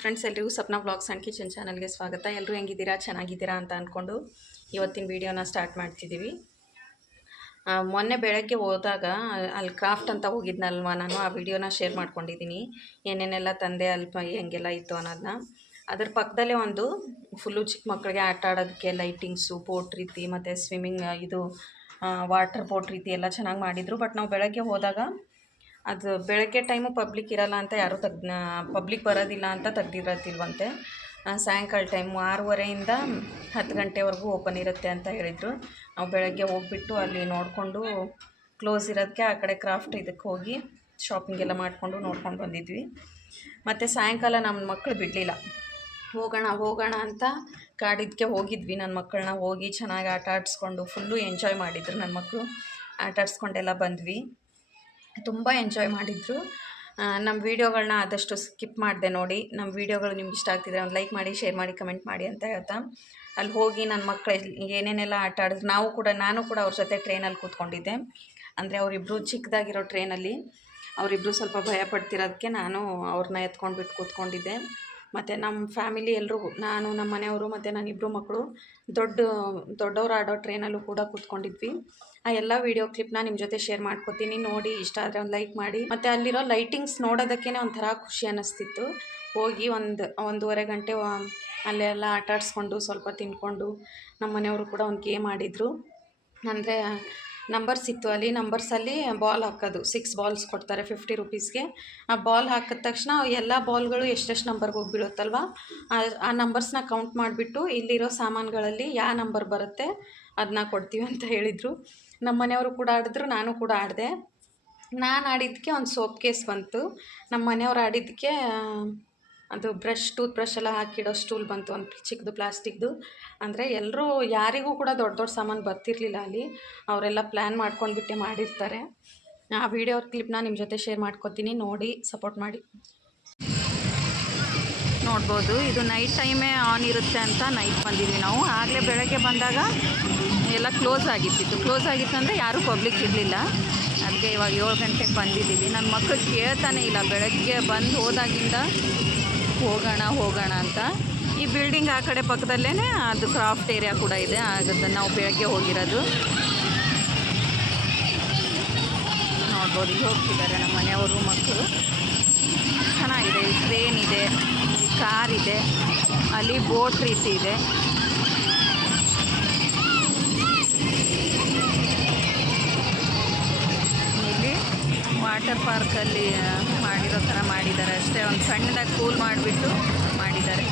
Friends, ಎಲ್ರಿಗೂ Sapna blogs and kitchen ಚಾನಲ್ಗೆ ಸ್ವಾಗತ. ಎಲ್ಲರೂ ಹೆಂಗಿದ್ದೀರಾ, ಚೆನ್ನಾಗಿದ್ದೀರಾ ಅಂತ ಅಂದ್ಕೊಂಡು ಇವತ್ತಿನ ವೀಡಿಯೋನ ಸ್ಟಾರ್ಟ್ ಮಾಡ್ತಿದ್ದೀವಿ. ಮೊನ್ನೆ ಬೆಳಗ್ಗೆ ಹೋದಾಗ ಅಲ್ಲಿ ಕ್ರಾಫ್ಟ್ ಅಂತ ಹೋಗಿದ್ನಲ್ವ ನಾನು, ಆ ವಿಡಿಯೋನ ಶೇರ್ ಮಾಡ್ಕೊಂಡಿದ್ದೀನಿ. ಏನೇನೆಲ್ಲ ತಂದೆ ಅಲ್ಪ ಹೆಂಗೆಲ್ಲ ಇತ್ತು ಅನ್ನೋದನ್ನ. ಅದ್ರ ಪಕ್ಕದಲ್ಲೇ ಒಂದು ಫುಲ್ಲು ಚಿಕ್ಕ ಮಕ್ಕಳಿಗೆ ಆಟ ಆಡೋದಕ್ಕೆ ಲೈಟಿಂಗ್ಸು, ಬೋಟ್ ರೀತಿ ಮತ್ತು ಸ್ವಿಮ್ಮಿಂಗ್ ಇದು ವಾಟರ್ ಬೋಟ್ ರೀತಿ ಎಲ್ಲ ಚೆನ್ನಾಗಿ ಮಾಡಿದರು. ಬಟ್ ನಾವು ಬೆಳಗ್ಗೆ ಹೋದಾಗ ಅದು ಬೆಳಗ್ಗೆ ಟೈಮು ಪಬ್ಲಿಕ್ ಇರೋಲ್ಲ ಅಂತ ಯಾರೂ ಪಬ್ಲಿಕ್ ಬರೋದಿಲ್ಲ ಅಂತ ತೆಗ್ದಿರೋದಿಲ್ವಂತೆ. ಸಾಯಂಕಾಲ ಟೈಮು 6:30ಇಂದ 10 ಗಂಟೆವರೆಗೂ ಓಪನ್ ಇರುತ್ತೆ ಅಂತ ಹೇಳಿದರು. ನಾವು ಬೆಳಗ್ಗೆ ಹೋಗ್ಬಿಟ್ಟು ಅಲ್ಲಿ ನೋಡಿಕೊಂಡು ಕ್ಲೋಸ್ ಇರೋದಕ್ಕೆ ಆ ಕಡೆ ಕ್ರಾಫ್ಟ್ ಇದಕ್ಕೆ ಹೋಗಿ ಶಾಪಿಂಗ್ ಎಲ್ಲ ಮಾಡಿಕೊಂಡು ನೋಡ್ಕೊಂಡು ಬಂದಿದ್ವಿ. ಮತ್ತು ಸಾಯಂಕಾಲ ನಮ್ಮ ಮಕ್ಕಳು ಬಿಡಲಿಲ್ಲ, ಹೋಗೋಣ ಅಂತ ಕಾಡಿದ್ದಕ್ಕೆ ಹೋಗಿದ್ವಿ. ನನ್ನ ಮಕ್ಕಳನ್ನ ಹೋಗಿ ಚೆನ್ನಾಗಿ ಆಟ ಆಡಿಸ್ಕೊಂಡು ಫುಲ್ಲು ಎಂಜಾಯ್ ಮಾಡಿದರು. ನನ್ನ ಮಕ್ಕಳು ಆಟ ಆಡಿಸ್ಕೊಂಡೆಲ್ಲ ಬಂದ್ವಿ. ತುಂಬ ಎಂಜಾಯ್ ಮಾಡಿದರು. ನಮ್ಮ ವೀಡಿಯೋಗಳನ್ನ ಆದಷ್ಟು ಸ್ಕಿಪ್ ಮಾಡಿದೆ ನೋಡಿ. ನಮ್ಮ ವೀಡಿಯೋಗಳು ನಿಮ್ಗೆ ಇಷ್ಟ ಆಗ್ತಿದ್ರೆ ಒಂದು ಲೈಕ್ ಮಾಡಿ, ಶೇರ್ ಮಾಡಿ, ಕಮೆಂಟ್ ಮಾಡಿ ಅಂತ ಹೇಳ್ತಾ ಅಲ್ಲಿ ಹೋಗಿ ನನ್ನ ಮಕ್ಕಳು ಏನೇನೆಲ್ಲ ಆಟ ಆಡಿದ್ರು. ನಾನು ಕೂಡ ಅವ್ರ ಜೊತೆ ಟ್ರೈನಲ್ಲಿ ಕೂತ್ಕೊಂಡಿದ್ದೆ. ಅಂದರೆ ಅವರಿಬ್ಬರು ಚಿಕ್ಕದಾಗಿರೋ ಟ್ರೈನಲ್ಲಿ ಅವರಿಬ್ಬರು ಸ್ವಲ್ಪ ಭಯ ಪಡ್ತಿರೋದಕ್ಕೆ ನಾನು ಅವ್ರನ್ನ ಎತ್ಕೊಂಡ್ಬಿಟ್ಟು ಕೂತ್ಕೊಂಡಿದ್ದೆ. ಮತ್ತು ನಮ್ಮ ಫ್ಯಾಮಿಲಿ ಎಲ್ಲರೂ, ನಾನು, ನಮ್ಮ ಮನೆಯವರು ಮತ್ತು ನಾನಿಬ್ಬರು ಮಕ್ಕಳು ದೊಡ್ಡವ್ರು ಆಡೋ ಟ್ರೈನಲ್ಲೂ ಕೂಡ ಕೂತ್ಕೊಂಡಿದ್ವಿ. ಆ ಎಲ್ಲ ವೀಡಿಯೋ ಕ್ಲಿಪ್ನ ನಿಮ್ಮ ಜೊತೆ ಶೇರ್ ಮಾಡ್ಕೊತೀನಿ. ನೋಡಿ, ಇಷ್ಟ ಆದರೆ ಒಂದು ಲೈಕ್ ಮಾಡಿ. ಮತ್ತು ಅಲ್ಲಿರೋ ಲೈಟಿಂಗ್ಸ್ ನೋಡೋದಕ್ಕೇ ಒಂಥರ ಖುಷಿ ಅನ್ನಿಸ್ತಿತ್ತು. ಹೋಗಿ 1-1.5 ಗಂಟೆ ಅಲ್ಲೆಲ್ಲ ಆಟ ಆಡಿಸ್ಕೊಂಡು ಸ್ವಲ್ಪ ತಿನ್ಕೊಂಡು ನಮ್ಮ ಮನೆಯವರು ಕೂಡ ಒಂದು ಗೇಮ್ ಆಡಿದರು. ಅಂದರೆ ನಂಬರ್ಸ್ ಇತ್ತು ಅಲ್ಲಿ. ನಂಬರ್ಸಲ್ಲಿ ಬಾಲ್ ಹಾಕೋದು, 6 ಬಾಲ್ಸ್ ಕೊಡ್ತಾರೆ 50 ರೂಪೀಸ್ಗೆ. ಆ ಬಾಲ್ ಹಾಕಿದ ತಕ್ಷಣ ಎಲ್ಲ ಬಾಲ್ಗಳು ಎಷ್ಟೆಷ್ಟು ನಂಬರ್ಗೆ ಹೋಗಿ ಬೀಳುತ್ತಲ್ವ, ಆ ನಂಬರ್ಸ್ನ ಕೌಂಟ್ ಮಾಡಿಬಿಟ್ಟು ಇಲ್ಲಿರೋ ಸಾಮಾನುಗಳಲ್ಲಿ ಯಾವ ನಂಬರ್ ಬರುತ್ತೆ ಅದನ್ನ ಕೊಡ್ತೀವಿ ಅಂತ ಹೇಳಿದರು. ನಮ್ಮ ಮನೆಯವರು ಕೂಡ ಆಡಿದ್ರು, ನಾನು ಕೂಡ ಆಡಿದೆ. ನಾನು ಆಡಿದ್ದಕ್ಕೆ ಒಂದು ಸೋಪ್ ಕೇಸ್ ಬಂತು. ನಮ್ಮ ಮನೆಯವ್ರು ಆಡಿದ್ದಕ್ಕೆ ಅದು ಟೂತ್ ಬ್ರಷ್ ಎಲ್ಲ ಹಾಕಿಡೋ ಸ್ಟೂಲ್ ಬಂತು, ಒಂದು ಚಿಕ್ಕದು ಪ್ಲಾಸ್ಟಿಕ್ದು. ಅಂದರೆ ಎಲ್ಲರೂ, ಯಾರಿಗೂ ಕೂಡ ದೊಡ್ಡ ಸಾಮಾನು ಬರ್ತಿರ್ಲಿಲ್ಲ ಅಲ್ಲಿ. ಅವರೆಲ್ಲ ಪ್ಲ್ಯಾನ್ ಮಾಡ್ಕೊಂಡ್ಬಿಟ್ಟೆ ಮಾಡಿರ್ತಾರೆ. ಆ ವಿಡಿಯೋ ಕ್ಲಿಪ್ನ ನಿಮ್ಮ ಜೊತೆ ಶೇರ್ ಮಾಡ್ಕೊತೀನಿ, ನೋಡಿ ಸಪೋರ್ಟ್ ಮಾಡಿ. ನೋಡ್ಬೋದು, ಇದು ನೈಟ್ ಟೈಮೇ ಆನ್ ಇರುತ್ತೆ ಅಂತ ನೈಟ್ ಬಂದಿದ್ವಿ ನಾವು. ಆಗಲೇ ಬೆಳಗ್ಗೆ ಬಂದಾಗ ಎಲ್ಲ ಕ್ಲೋಸ್ ಆಗಿತ್ತು ಅಂದರೆ ಯಾರೂ ಪಬ್ಲಿಕ್ ಇರಲಿಲ್ಲ. ಅದಕ್ಕೆ ಇವಾಗ 7 ಗಂಟೆಗೆ ಬಂದಿದ್ದೀವಿ. ನನ್ನ ಮಕ್ಕಳು ಕೇಳ್ತಾನೆ ಇಲ್ಲ, ಬೆಳಗ್ಗೆ ಬಂದು ಹೋದಾಗಿಂದ ಹೋಗೋಣ ಅಂತ. ಈ ಬಿಲ್ಡಿಂಗ್ ಆ ಕಡೆ ಪಕ್ಕದಲ್ಲೇ ಅದು ಕ್ರಾಫ್ಟ್ ಏರಿಯಾ ಕೂಡ ಇದೆ. ಅದನ್ನು ನಾವು ಬೆಳಗ್ಗೆ ಹೋಗಿರೋದು. ನೋಡ್ಬೋದು, ಇಲ್ಲಿ ಹೋಗ್ತಿದ್ದಾರೆ ನಮ್ಮ ಮನೆಯವರು, ಮಕ್ಕಳು. ಚೆನ್ನಾಗಿದೆ. ಇಲ್ಲಿ ಟ್ರೈನ್ ಇದೆ, ಕಾರ್ ಇದೆ, ಅಲ್ಲಿ ಬೋಟ್ ರೀತಿ ಇದೆ. ಇಲ್ಲಿ ವಾಟರ್ ಪಾರ್ಕಲ್ಲಿ ಮಾಡಿರೋ ಥರ ಮಾಡಿದ್ದಾರೆ ಅಷ್ಟೇ. ಒಂದು ಸಣ್ಣದಾಗಿ ಕೂಲ್ ಮಾಡಿಬಿಟ್ಟು ಮಾಡಿದ್ದಾರೆ.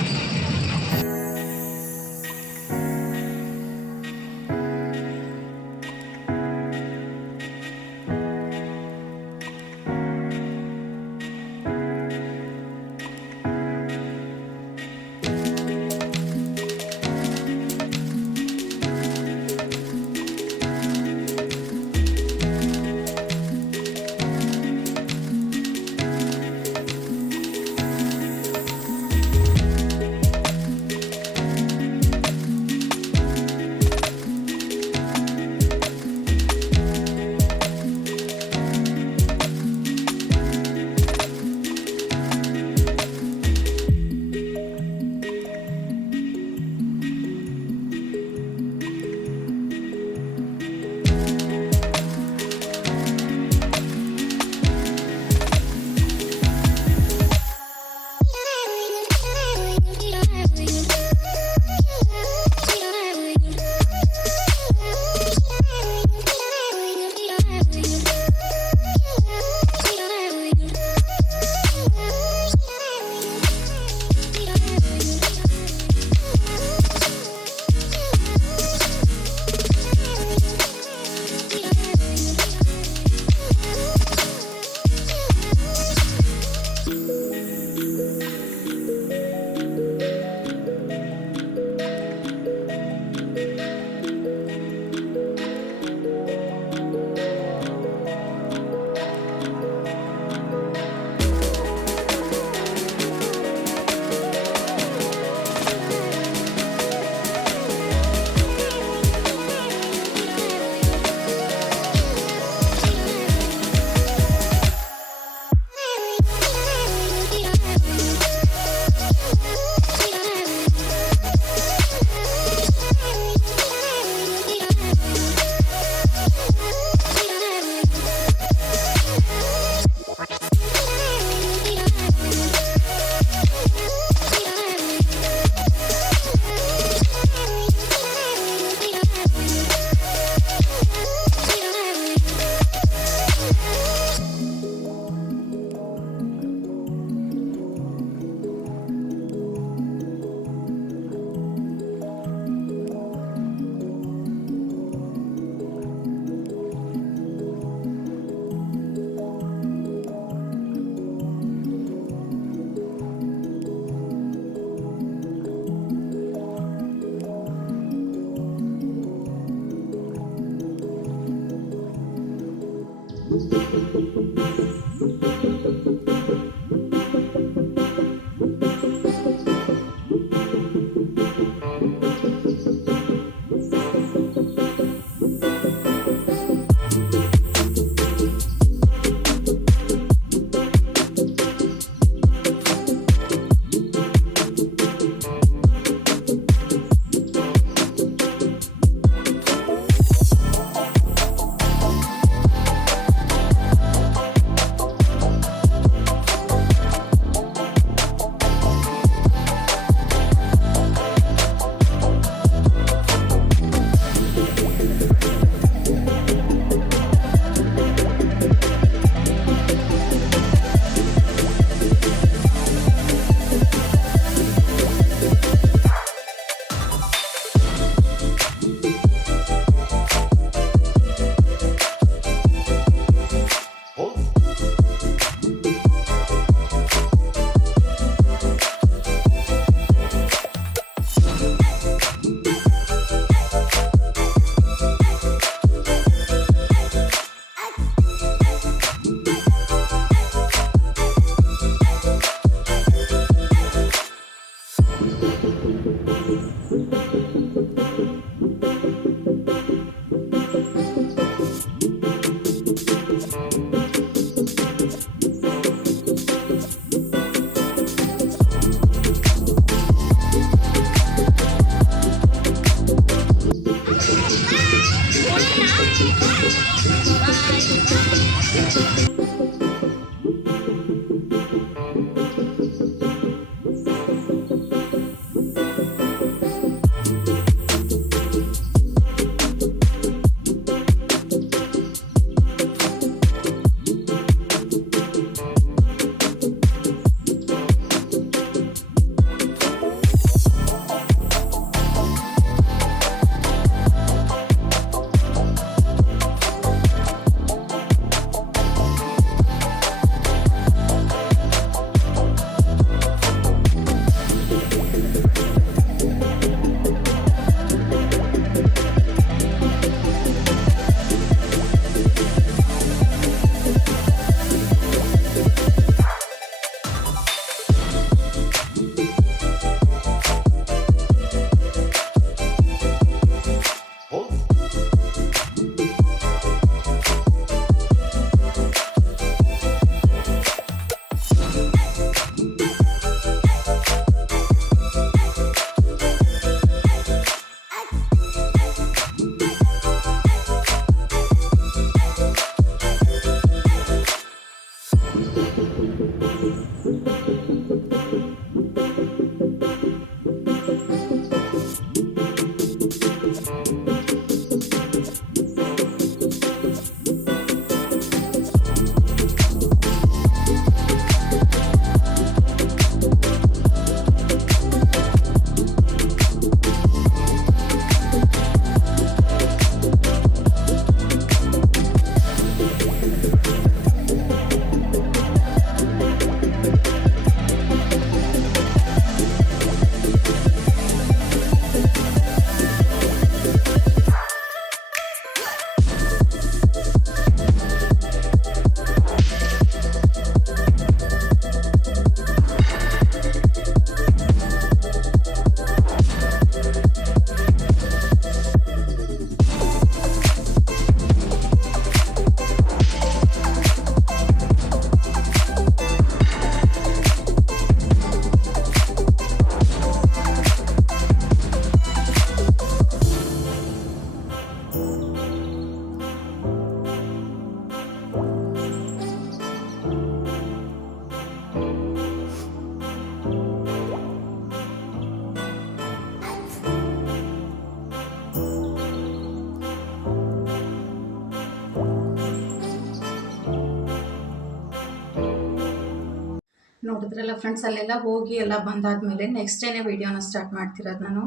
ನೋಡಿದ್ರಲ್ಲ ಫ್ರೆಂಡ್ಸ್, ಅಲ್ಲೆಲ್ಲ ಹೋಗಿ ಎಲ್ಲ ಬಂದಾದಮೇಲೆ ನೆಕ್ಸ್ಟ್ ಡೇನೇ ವೀಡಿಯೋನ ಸ್ಟಾರ್ಟ್ ಮಾಡ್ತಿರೋದು ನಾನು.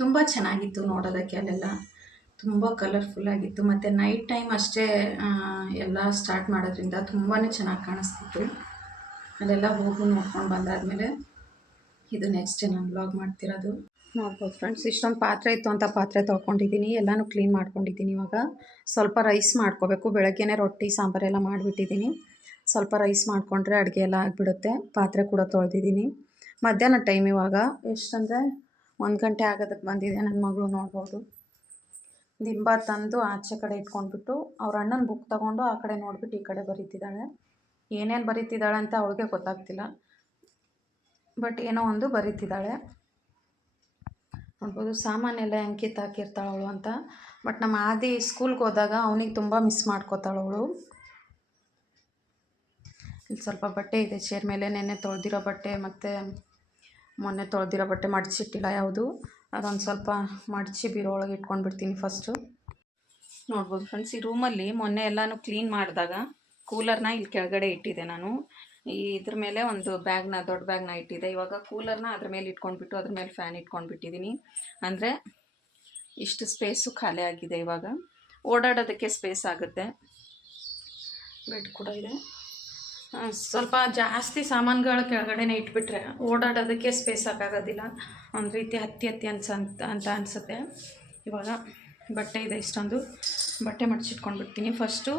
ತುಂಬ ಚೆನ್ನಾಗಿತ್ತು ನೋಡೋದಕ್ಕೆ. ಅಲ್ಲೆಲ್ಲ ತುಂಬ ಕಲರ್ಫುಲ್ಲಾಗಿತ್ತು ಮತ್ತು ನೈಟ್ ಟೈಮ್ ಅಷ್ಟೇ ಎಲ್ಲ ಸ್ಟಾರ್ಟ್ ಮಾಡೋದ್ರಿಂದ ತುಂಬಾ ಚೆನ್ನಾಗಿ ಕಾಣಿಸ್ತಿತ್ತು. ಅಲ್ಲೆಲ್ಲ ಹೋಗಿ ನೋಡ್ಕೊಂಡು ಬಂದಾದಮೇಲೆ ಇದು ನೆಕ್ಸ್ಟ್ ಡೇ ನಾನು ವ್ಲಾಗ್ ಮಾಡ್ತಿರೋದು. ನೋಡ್ಬೋದು ಫ್ರೆಂಡ್ಸ್, ಇಷ್ಟೊಂದು ಪಾತ್ರೆ ಇತ್ತು ಅಂತ ಪಾತ್ರೆ ತೊಳ್ಕೊಂಡಿದ್ದೀನಿ, ಎಲ್ಲನೂ ಕ್ಲೀನ್ ಮಾಡ್ಕೊಂಡಿದ್ದೀನಿ. ಇವಾಗ ಸ್ವಲ್ಪ ರೈಸ್ ಮಾಡ್ಕೋಬೇಕು. ಬೆಳಗ್ಗೆನೇ ರೊಟ್ಟಿ ಸಾಂಬಾರೆಲ್ಲ ಮಾಡಿಬಿಟ್ಟಿದ್ದೀನಿ. ಸ್ವಲ್ಪ ರೈಸ್ ಮಾಡಿಕೊಂಡ್ರೆ ಅಡುಗೆ ಎಲ್ಲ ಆಗಿಬಿಡುತ್ತೆ. ಪಾತ್ರೆ ಕೂಡ ತೊಳೆದಿದ್ದೀನಿ. ಮಧ್ಯಾಹ್ನ ಟೈಮ್ ಇವಾಗ ಎಷ್ಟಂದರೆ 1 ಗಂಟೆ ಆಗೋದಕ್ಕೆ ಬಂದಿದೆ. ನನ್ನ ಮಗಳು ನೋಡ್ಬೋದು ದಿಂಬ ತಂದು ಆಚೆ ಕಡೆ ಇಟ್ಕೊಂಡ್ಬಿಟ್ಟು ಅವ್ರ ಅಣ್ಣನ ಬುಕ್ ತೊಗೊಂಡು ಆ ಕಡೆ ನೋಡ್ಬಿಟ್ಟು ಈ ಕಡೆ ಬರೀತಿದ್ದಾಳೆ. ಏನೇನು ಬರೀತಿದ್ದಾಳೆ ಅಂತ ಅವಳಿಗೆ ಗೊತ್ತಾಗ್ತಿಲ್ಲ, ಬಟ್ ಏನೋ ಒಂದು ಬರೀತಿದ್ದಾಳೆ. ನೋಡ್ಬೋದು ಸಾಮಾನೆಲ್ಲ ಹೆಂಗೆ ಕಿತ್ತಾಕಿರ್ತಾಳೆ ಅವಳು ಅಂತ. ಬಟ್ ನಮ್ಮ ಆದಿ ಸ್ಕೂಲ್ಗೆ ಹೋದಾಗ ಅವನಿಗೆ ತುಂಬ ಮಿಸ್ ಮಾಡ್ಕೋತಾಳೆ ಅವಳು. ಇಲ್ಲಿ ಸ್ವಲ್ಪ ಬಟ್ಟೆ ಇದೆ ಚೇರ್ ಮೇಲೆ, ನೆನ್ನೆ ತೊಳೆದಿರೋ ಬಟ್ಟೆ ಮತ್ತು ಮೊನ್ನೆ ತೊಳೆದಿರೋ ಬಟ್ಟೆ ಮಡಚಿಟ್ಟಿಲ್ಲ ಯಾವುದು, ಅದೊಂದು ಸ್ವಲ್ಪ ಮಡಚಿ ಬೀರೋ ಒಳಗೆ ಇಟ್ಕೊಂಡ್ಬಿಡ್ತೀನಿ ಫಸ್ಟು. ನೋಡ್ಬೋದು ಫ್ರೆಂಡ್ಸ್, ಈ ರೂಮಲ್ಲಿ ಮೊನ್ನೆ ಎಲ್ಲನೂ ಕ್ಲೀನ್ ಮಾಡಿದಾಗ ಕೂಲರ್ನ ಇಲ್ಲಿ ಕೆಳಗಡೆ ಇಟ್ಟಿದ್ದೆ ನಾನು. ಇದ್ರ ಮೇಲೆ ಒಂದು ಬ್ಯಾಗ್ನ, ದೊಡ್ಡ ಬ್ಯಾಗ್ನ ಇಟ್ಟಿದ್ದೆ. ಇವಾಗ ಕೂಲರ್ನ ಅದ್ರ ಮೇಲೆ ಇಟ್ಕೊಂಡ್ಬಿಟ್ಟು ಅದ್ರ ಮೇಲೆ ಫ್ಯಾನ್ ಇಟ್ಕೊಂಡ್ಬಿಟ್ಟಿದ್ದೀನಿ. ಅಂದರೆ ಇಷ್ಟು ಸ್ಪೇಸು ಖಾಲಿ ಆಗಿದೆ. ಇವಾಗ ಓಡಾಡೋದಕ್ಕೆ ಸ್ಪೇಸ್ ಆಗುತ್ತೆ. ಬೆಡ್ ಕೂಡ ಇದೆ. ಸ್ವಲ್ಪ ಜಾಸ್ತಿ ಸಾಮಾನುಗಳ ಕೆಳಗಡೆನೇ ಇಟ್ಬಿಟ್ರೆ ಓಡಾಡೋದಕ್ಕೆ ಸ್ಪೇಸ್ ಸಾಕಾಗೋದಿಲ್ಲ, ಒಂದು ರೀತಿ ಹತ್ತಿ ಅಂತ ಅನಿಸುತ್ತೆ. ಇವಾಗ ಬಟ್ಟೆ ಇದೆ, ಇಷ್ಟೊಂದು ಬಟ್ಟೆ ಮಡಚಿಟ್ಕೊಂಡ್ಬಿಡ್ತೀನಿ. ಫಸ್ಟು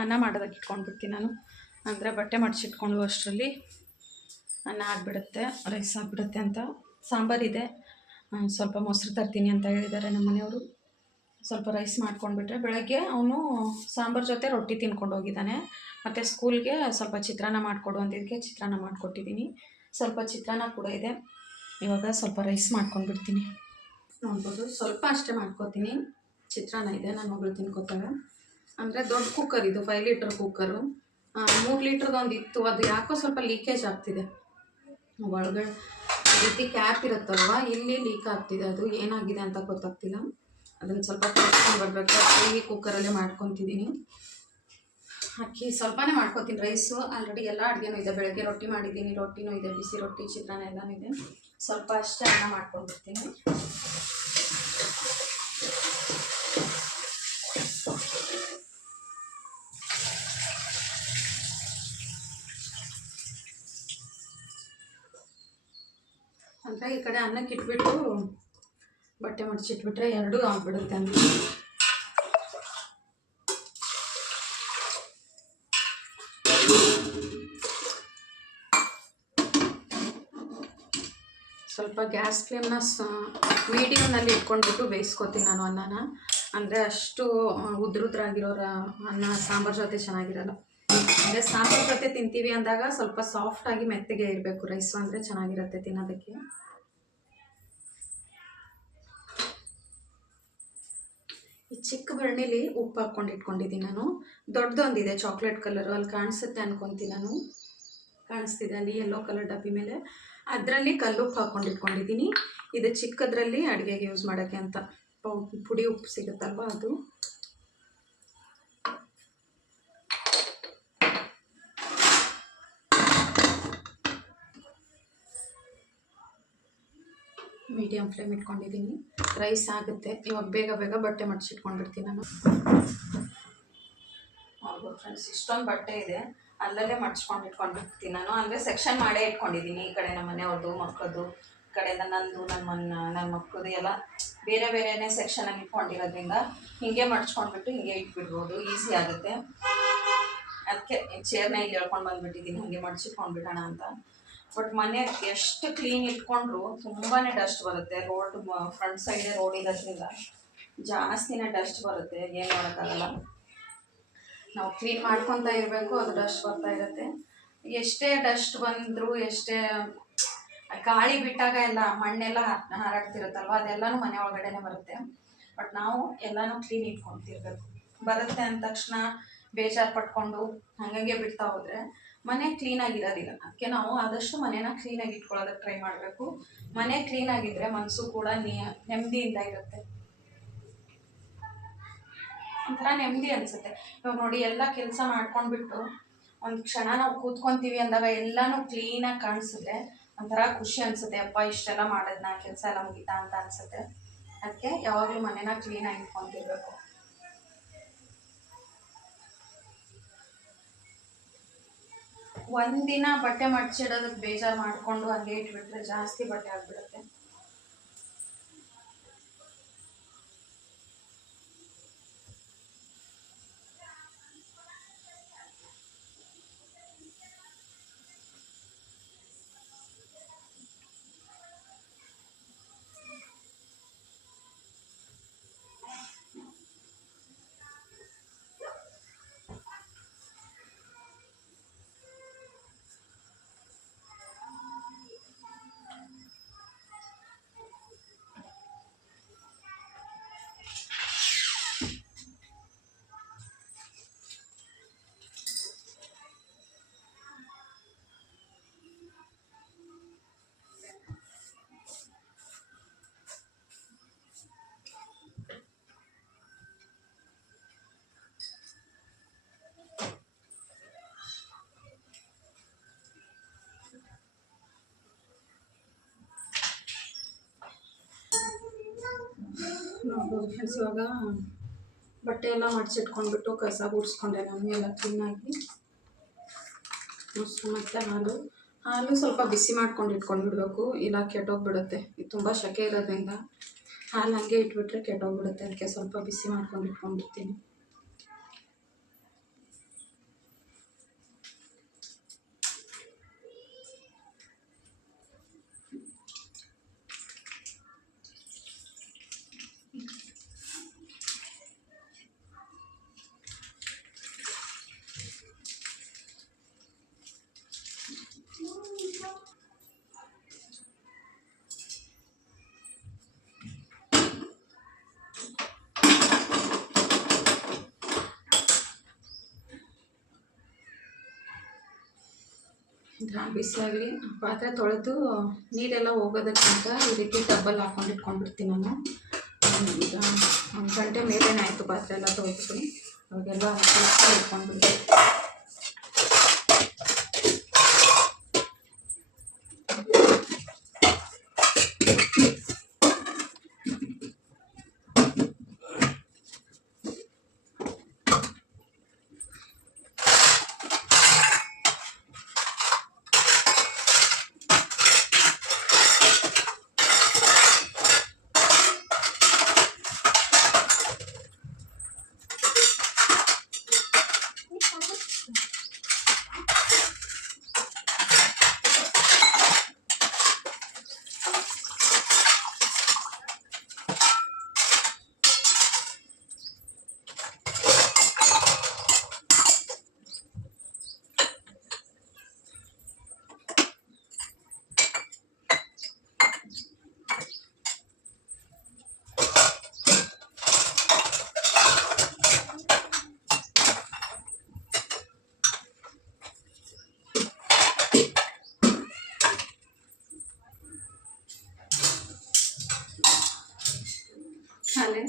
ಅನ್ನ ಮಾಡೋದಕ್ಕೆ ಇಟ್ಕೊಂಡ್ಬಿಡ್ತೀನಿ ನಾನು. ಅಂದರೆ ಬಟ್ಟೆ ಮಡಚಿಟ್ಕೊಂಡು ಅಷ್ಟರಲ್ಲಿ ಅನ್ನ ಆಗಿಬಿಡುತ್ತೆ, ರೈಸ್ ಆಗಿಬಿಡುತ್ತೆ ಅಂತ. ಸಾಂಬಾರಿದೆ, ಸ್ವಲ್ಪ ಮೊಸರು ತರ್ತೀನಿ ಅಂತ ಹೇಳಿದ್ದಾರೆ ನಮ್ಮ ಮನೆಯವರು. ಸ್ವಲ್ಪ ರೈಸ್ ಮಾಡ್ಕೊಂಡ್ಬಿಟ್ರೆ ಬೆಳಗ್ಗೆ ಅವನು ಸಾಂಬಾರು ಜೊತೆ ರೊಟ್ಟಿ ತಿನ್ಕೊಂಡು ಹೋಗಿದ್ದಾನೆ. ಮತ್ತು ಸ್ಕೂಲ್ಗೆ ಸ್ವಲ್ಪ ಚಿತ್ರಾನ್ನ ಮಾಡಿಕೊಡು ಅಂದಿದ್ದಕ್ಕೆ ಚಿತ್ರಾನ್ನ ಮಾಡಿಕೊಟ್ಟಿದ್ದೀನಿ. ಸ್ವಲ್ಪ ಚಿತ್ರಾನ್ನ ಕೂಡ ಇದೆ. ಇವಾಗ ಸ್ವಲ್ಪ ರೈಸ್ ಮಾಡ್ಕೊಂಡ್ಬಿಡ್ತೀನಿ. ನೋಡ್ಬೋದು ಸ್ವಲ್ಪ ಅಷ್ಟೇ ಮಾಡ್ಕೊತೀನಿ. ಚಿತ್ರಾನ್ನ ಇದೆ, ನನ್ನ ಮಗಳು ತಿನ್ಕೋತಾಳೆ. ಅಂದರೆ ದೊಡ್ಡ ಕುಕ್ಕರ್ ಇದು, 5 ಲೀಟ್ರ್ ಕುಕ್ಕರು. 3 ಲೀಟ್ರದೊಂದು ಇತ್ತು, ಅದು ಯಾಕೋ ಸ್ವಲ್ಪ ಲೀಕೇಜ್ ಆಗ್ತಿದೆ. ಒಳಗಡೆ ರೀತಿ ಕ್ಯಾಪ್ ಇರುತ್ತಲ್ವ, ಇಲ್ಲಿ ಲೀಕ್ ಆಗ್ತಿದೆ. ಅದು ಏನಾಗಿದೆ ಅಂತ ಗೊತ್ತಾಗ್ತಿಲ್ಲ. ಅದನ್ನು ಸ್ವಲ್ಪ ತೊಳ್ಕೊಂಡು ಬರಬೇಕು. ಈ ಕುಕ್ಕರಲ್ಲೇ ಮಾಡ್ಕೊತಿದ್ದೀನಿ. ಅಕ್ಕಿ ಸ್ವಲ್ಪನೇ ಮಾಡ್ಕೊತೀನಿ. ರೈಸು ಆಲ್ರೆಡಿ ಎಲ್ಲ ಅಡುಗೆನೂ ಇದೆ. ಬೆಳಗ್ಗೆ ರೊಟ್ಟಿ ಮಾಡಿದ್ದೀನಿ, ರೊಟ್ಟಿನೂ ಇದೆ, ಬಿಸಿ ರೊಟ್ಟಿ, ಚಿತ್ರಾನ್ನ ಎಲ್ಲನೂ ಇದೆ. ಸ್ವಲ್ಪ ಅಷ್ಟೇ ಅನ್ನ ಮಾಡ್ಕೊಂಡ್ಬಿಡ್ತೀನಿ. ಅಂದರೆ ಈ ಕಡೆ ಅನ್ನಕ್ಕೆ ಇಟ್ಬಿಟ್ಟು ಬಟ್ಟೆ ಮಡಚಿಟ್ಬಿಟ್ರೆ ಎರಡೂ ಆಗಿಬಿಡುತ್ತೆ ಅಂತ. ಸ್ವಲ್ಪ ಗ್ಯಾಸ್ ಫ್ಲೇಮ್ನ ಮೀಡಿಯಮ್ನಲ್ಲಿ ಇಟ್ಕೊಂಡ್ಬಿಟ್ಟು ಬೇಯಿಸ್ಕೊತೀನಿ ನಾನು ಅನ್ನನ. ಅಂದರೆ ಅಷ್ಟು ಉದ್ರುದ್ರಾಗಿರೋರ ಅನ್ನ ಸಾಂಬಾರು ಜೊತೆ ಚೆನ್ನಾಗಿರಲ್ಲ. ಅಂದರೆ ಸಾಂಬಾರು ಜೊತೆ ತಿಂತೀವಿ ಅಂದಾಗ ಸ್ವಲ್ಪ ಸಾಫ್ಟಾಗಿ ಮೆತ್ತಗೆ ಇರಬೇಕು ರೈಸು, ಅಂದರೆ ಚೆನ್ನಾಗಿರುತ್ತೆ ತಿನ್ನೋದಕ್ಕೆ. ಈ ಚಿಕ್ಕ ಬರಣೀಲಿ ಉಪ್ಪು ಹಾಕ್ಕೊಂಡು ಇಟ್ಕೊಂಡಿದ್ದೀನಿ ನಾನು. ದೊಡ್ಡದೊಂದಿದೆ ಚಾಕ್ಲೇಟ್ ಕಲರು, ಅಲ್ಲಿ ಕಾಣಿಸುತ್ತೆ ಅನ್ಕೊತೀನಿ ನಾನು. ಕಾಣಿಸ್ತಿದೆ ಅಲ್ಲಿ ಯೆಲ್ಲೋ ಕಲರ್ ಡಬ್ಬಿ ಮೇಲೆ, ಅದರಲ್ಲಿ ಕಲ್ಲುಪ್ಪು ಹಾಕ್ಕೊಂಡು ಇಟ್ಕೊಂಡಿದ್ದೀನಿ. ಇದು ಚಿಕ್ಕದ್ರಲ್ಲಿ ಅಡುಗೆಗೆ ಯೂಸ್ ಮಾಡೋಕ್ಕೆ ಅಂತ ಪುಡಿ ಉಪ್ಪು ಸಿಗುತ್ತಲ್ವ ಅದು. ಮೀಡಿಯಮ್ ಫ್ಲೇಮ್ ಇಟ್ಕೊಂಡಿದ್ದೀನಿ. ರೈಸ್ ಆಗುತ್ತೆ ಇವಾಗ. ಬೇಗ ಬೇಗ ಬಟ್ಟೆ ಮಡಚಿಟ್ಕೊಂಡ್ಬಿಡ್ತೀನಿ ನಾನು. ಹೌದು ಫ್ರೆಂಡ್ಸ್, ಇಷ್ಟೊಂದು ಬಟ್ಟೆ ಇದೆ, ಅಲ್ಲಲ್ಲೇ ಮಡ್ಚ್ಕೊಂಡು ಇಟ್ಕೊಂಡ್ಬಿಡ್ತೀನಿ ನಾನು. ಅಂದರೆ ಸೆಕ್ಷನ್ ಮಾಡೇ ಇಟ್ಕೊಂಡಿದ್ದೀನಿ. ಈ ಕಡೆ ನಮ್ಮ ಮನೆಯವ್ರದ್ದು, ಮಕ್ಕಳದು, ಈ ಕಡೆಯಿಂದ ನಂದು, ನನ್ನ ಮಕ್ಕಳದು ಎಲ್ಲ ಬೇರೆ ಬೇರೆಯೇ ಸೆಕ್ಷನಲ್ಲಿ ಇಟ್ಕೊಂಡಿರೋದ್ರಿಂದ ಹೀಗೆ ಮಡ್ಚ್ಕೊಂಡ್ಬಿಟ್ಟು ಹೀಗೆ ಇಟ್ಬಿಡ್ಬೋದು, ಈಸಿ ಆಗುತ್ತೆ. ಅದಕ್ಕೆ ಚೇರ್ನ ಇಲ್ಲಿ ಹೇಳ್ಕೊಂಡು ಬಂದುಬಿಟ್ಟಿದ್ದೀನಿ, ಹಾಗೆ ಮಡ್ಚಿಟ್ಕೊಂಡ್ಬಿಡೋಣ ಅಂತ. ಬಟ್ ಮನೆ ಎಷ್ಟು ಕ್ಲೀನ್ ಇಟ್ಕೊಂಡ್ರು ತುಂಬಾ ಡಸ್ಟ್ ಬರುತ್ತೆ. ರೋಡ್ ಫ್ರಂಟ್ ಸೈಡೇ ರೋಡ್ ಇರೋದ್ರಿಂದ ಜಾಸ್ತಿನೇ ಡಸ್ಟ್ ಬರುತ್ತೆ, ಏನು ಮಾಡೋಕ್ಕಾಗಲ್ಲ. ನಾವು ಕ್ಲೀನ್ ಮಾಡ್ಕೊತಾ ಇರಬೇಕು, ಅದು ಡಸ್ಟ್ ಬರ್ತಾ ಇರುತ್ತೆ. ಎಷ್ಟೇ ಡಸ್ಟ್ ಬಂದರೂ, ಎಷ್ಟೇ ಗಾಳಿ ಬಿಟ್ಟಾಗ ಎಲ್ಲ ಮಣ್ಣೆಲ್ಲ ಹಾರಾಡ್ತಿರುತ್ತಲ್ವ, ಅದೆಲ್ಲನೂ ಮನೆ ಒಳಗಡೆನೆ ಬರುತ್ತೆ. ಬಟ್ ನಾವು ಎಲ್ಲನೂ ಕ್ಲೀನ್ ಇಟ್ಕೊತಿರ್ಬೇಕು. ಬರುತ್ತೆ ಅಂದ ತಕ್ಷಣ ಬೇಜಾರು ಪಟ್ಕೊಂಡು ಹಾಗೆ ಬಿಡ್ತಾ ಹೋದರೆ ಮನೆ ಕ್ಲೀನಾಗಿರೋದಿಲ್ಲ. ಅದಕ್ಕೆ ನಾವು ಆದಷ್ಟು ಮನೇನ ಕ್ಲೀನಾಗಿ ಇಟ್ಕೊಳ್ಳೋದಕ್ಕೆ ಟ್ರೈ ಮಾಡಬೇಕು. ಮನೆ ಕ್ಲೀನಾಗಿದ್ದರೆ ಮನಸ್ಸು ಕೂಡ ನೆಮ್ಮದಿಯಿಂದ ಇರುತ್ತೆ, ಒಂಥರ ನೆಮ್ಮದಿ ಅನಿಸುತ್ತೆ. ಇವಾಗ ನೋಡಿ, ಎಲ್ಲ ಕೆಲಸ ಮಾಡ್ಕೊಂಡ್ಬಿಟ್ಟು ಒಂದು ಕ್ಷಣ ನಾವು ಕೂತ್ಕೊತೀವಿ ಅಂದಾಗ ಎಲ್ಲನೂ ಕ್ಲೀನಾಗಿ ಕಾಣಿಸುತ್ತೆ, ಒಂಥರ ಖುಷಿ ಅನಿಸುತ್ತೆ. ಅಪ್ಪ ಇಷ್ಟೆಲ್ಲ ಮಾಡೋದನ್ನ, ಕೆಲಸ ಎಲ್ಲ ಮುಗಿತಾ ಅಂತ ಅನಿಸುತ್ತೆ. ಅದಕ್ಕೆ ಯಾವಾಗಲೂ ಮನೇನ ಕ್ಲೀನಾಗಿ ಇಟ್ಕೊತಿರ್ಬೇಕು. ಒಂದಿನ ಬಟ್ಟೆ ಮಡ್ಚಿಡೋದಕ್ಕೆ ಬೇಜಾರು ಮಾಡಿಕೊಂಡು ಹಂಗೆ ಇಟ್ಬಿಟ್ರೆ ಜಾಸ್ತಿ ಬಟ್ಟೆ ಆಗಿಬಿಡುತ್ತೆ. ನೋಡ್ಬೋದು ಫ್ರೆಂಡ್ಸ್, ಇವಾಗ ಬಟ್ಟೆ ಎಲ್ಲ ಮಡಿಚಿಟ್ಕೊಂಡ್ಬಿಟ್ಟು ಕಸ ಗುಡಿಸ್ಕೊಂಡೆ ನಾನು ಎಲ್ಲ ಕ್ಲೀನಾಗಿ. ಮತ್ತು ಹಾಲು ಸ್ವಲ್ಪ ಬಿಸಿ ಮಾಡ್ಕೊಂಡು ಇಟ್ಕೊಂಡ್ಬಿಡ್ಬೇಕು, ಇಲ್ಲ ಕೆಟ್ಟೋಗ್ಬಿಡುತ್ತೆ. ಇದು ತುಂಬ ಸೆಕೆ ಇರೋದ್ರಿಂದ ಹಾಲು ಹಾಗೆ ಇಟ್ಬಿಟ್ರೆ ಕೆಟ್ಟೋಗ್ಬಿಡುತ್ತೆ. ಅದಕ್ಕೆ ಸ್ವಲ್ಪ ಬಿಸಿ ಮಾಡ್ಕೊಂಡು ಇಟ್ಕೊಂಡ್ಬಿಡ್ತೀನಿ. ಬಿಸಿಯಾಗಲಿ, ಪಾತ್ರೆ ತೊಳೆದು ನೀರೆಲ್ಲ ಹೋಗೋದಕ್ಕಿಂತ ಈ ರೀತಿ ಟಬ್ಬಲ್ಲಿ ಹಾಕೊಂಡು ಇಟ್ಕೊಂಡ್ಬಿಡ್ತೀನಿ ನಾನು. ಈಗ 1 ಗಂಟೆ ಮೇಲೇ ಆಯಿತು ಪಾತ್ರೆ ಎಲ್ಲ ತೊಳೆದು, ಅವಾಗೆಲ್ಲ ಇಟ್ಕೊಂಡ್ಬಿಡ್ತೀನಿ. ಅಲ್ಲೇ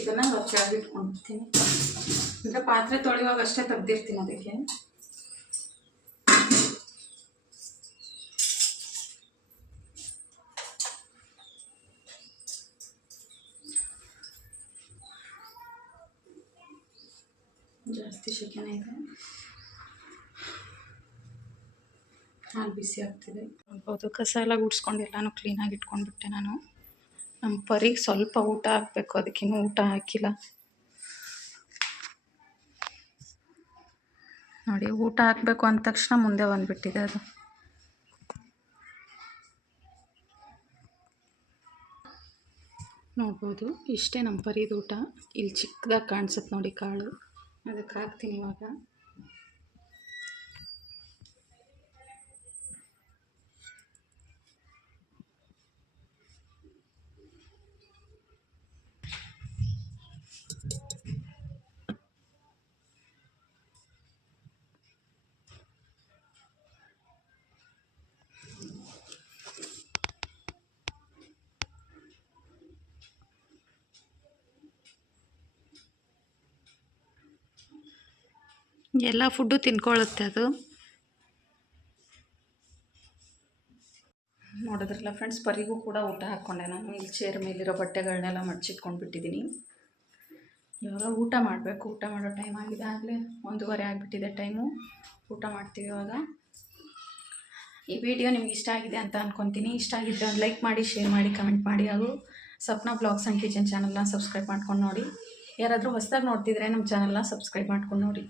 ಇದನ್ನು ಹೊಚ್ಚಾಗಿ ಇಟ್ಕೊಂಡಿರ್ತೀನಿ. ಅಂದರೆ ಪಾತ್ರೆ ತೊಳೆಯುವಾಗ ಅಷ್ಟೇ ತೆಗ್ದಿರ್ತೀನಿ. ಅದಕ್ಕೆ ಜಾಸ್ತಿ ಸೆಕೆನೇ ಇದೆ. ಹಾಲು ಬಿಸಿ ಆಗ್ತಿದೆ. ನೋಡ್ಬೋದು, ಕಸ ಎಲ್ಲ ಗುಡಿಸ್ಕೊಂಡು ಎಲ್ಲನೂ ಕ್ಲೀನಾಗಿ ಇಟ್ಕೊಂಡ್ಬಿಟ್ಟೆ ನಾನು. ನಮ್ಮ ಪರಿಗೆ ಸ್ವಲ್ಪ ಊಟ ಹಾಕಬೇಕು, ಅದಕ್ಕಿನ್ನೂ ಊಟ ಹಾಕಿಲ್ಲ ನೋಡಿ. ಊಟ ಹಾಕಬೇಕು ಅಂದ ತಕ್ಷಣ ಮುಂದೆ ಬಂದುಬಿಟ್ಟಿದೆ ಅದು. ನೋಡ್ಬೋದು, ಇಷ್ಟೇ ನಮ್ಮ ಪರಿದು ಊಟ. ಇಲ್ಲಿ ಚಿಕ್ಕದಾಗಿ ಕಾಣಿಸುತ್ತೆ ನೋಡಿ ಕಾಳು, ಅದಕ್ಕೆ ಹಾಕ್ತೀನಿ ಇವಾಗ. ಎಲ್ಲ ಫುಡ್ಡು ತಿನ್ಕೊಳ್ಳುತ್ತೆ ಅದು. ನೋಡಿದ್ರಲ್ಲ ಫ್ರೆಂಡ್ಸ್, ಪರಿಗೂ ಕೂಡ ಊಟ ಹಾಕ್ಕೊಂಡೆ ನಾನು. ಇಲ್ಲಿ ಚೇರ್ ಮೇಲಿರೋ ಬಟ್ಟೆಗಳನ್ನೆಲ್ಲ ಮಡ್ಚಿಟ್ಕೊಂಡ್ಬಿಟ್ಟಿದ್ದೀನಿ. ಇವಾಗ ಊಟ ಮಾಡಬೇಕು. ಊಟ ಮಾಡೋ ಟೈಮ್ ಆಗಿದೆ, ಆಗಲೇ 1:15 ಆಗಿಬಿಟ್ಟಿದೆ ಟೈಮು. ಊಟ ಮಾಡ್ತೀವಿ ಇವಾಗ. ಈ ವಿಡಿಯೋ ನಿಮ್ಗೆ ಇಷ್ಟ ಆಗಿದೆ ಅಂತ ಅಂದ್ಕೊತೀನಿ. ಇಷ್ಟ ಆಗಿದ್ದರೆ ಒಂದು ಲೈಕ್ ಮಾಡಿ, ಶೇರ್ ಮಾಡಿ, ಕಮೆಂಟ್ ಮಾಡಿ. ಹಾಗೂ ಸಪ್ನಾ ಬ್ಲಾಗ್ಸ್ ಆ್ಯಂಡ್ ಕಿಚನ್ ಚಾನಲ್ನ ಸಬ್ಸ್ಕ್ರೈಬ್ ಮಾಡ್ಕೊಂಡು ನೋಡಿ. ಯಾರಾದರೂ ಹೊಸದಾಗಿ ನೋಡ್ತಿದ್ರೆ ನಮ್ಮ ಚಾನಲ್ನ ಸಬ್ಸ್ಕ್ರೈಬ್ ಮಾಡ್ಕೊಂಡು ನೋಡಿ.